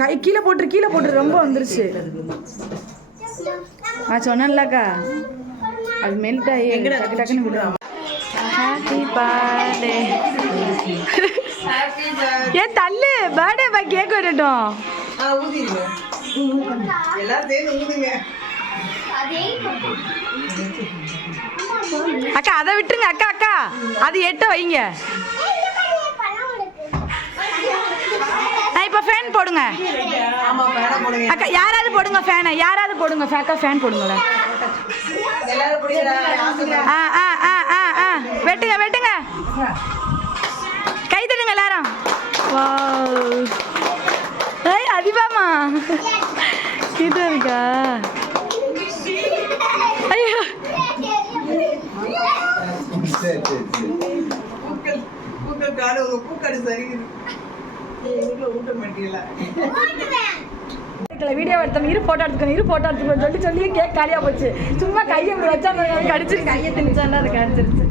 கை கீழே போட்டுரு ரொம்ப வந்துருச்சு. சொன்னேன்லக்கா அது மெல்ட் ஆகி டக்கு டக்குன்னு விடுவோம். Happy birthday. ஏன் தள்ளு பர்த்டே பா கேக் வரட்டும். அக்கா அதை விட்டுருங்க. அக்கா அக்கா அது எட்ட வைங்க. இப்போ ஃபேன் போடுங்க அக்கா. யாராவது போடுங்க ஃபேனை. யாராவது போடுங்க அக்கா ஃபேன் போடுங்களேன். வெட்டுங்க வெட்டுங்க. கை தட்டுங்க எல்லாரும். ஏய் அதிபாமா கிட்ட இருக்கா? ஐயோ வீடியோ எடுத்தோம். இரு போட்டோ எடுத்துக்கணும் சொல்லி கேக் காலியா போச்சு. சும்மா கையை வச்சா கடிச்சிருச்சு. கையை திணிச்சாண்டா அது கடிச்சிருச்சு.